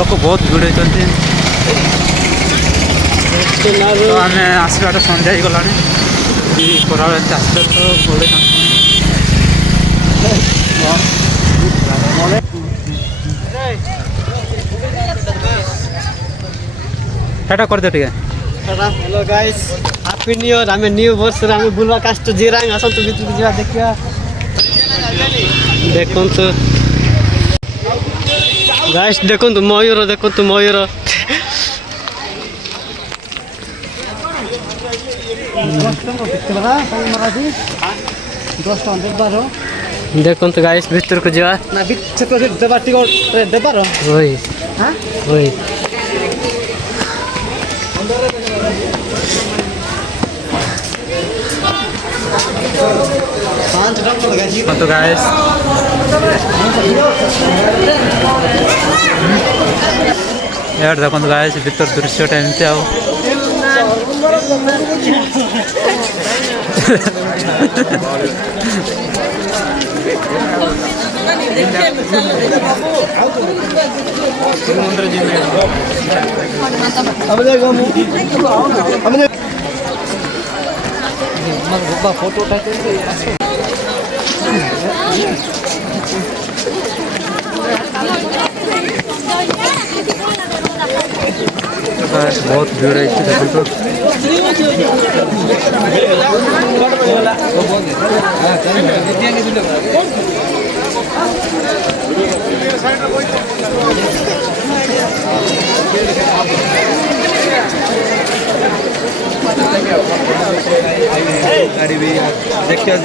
लोक बहुत भिड़ होती तो आम आसवाटा संध्या हो गला खरा आसते तो गोड़े हेटा कर दे hello guys happy new year हमें न्यू वर्ष रे हमें बुलवा कास्ट जीरांग आसन तो भीतर जा देखिया देखो तो गाइस देखो तो मयूर देखो तो गाइस भीतर को जा ना भीतर को देबाटी को देबार ओई हां ओई तो गाइस यार देखो गाइस भीतर दृश्यटा एमती आओ फोटो बहुत भीड़ है देखो गाड़ी भी देखिए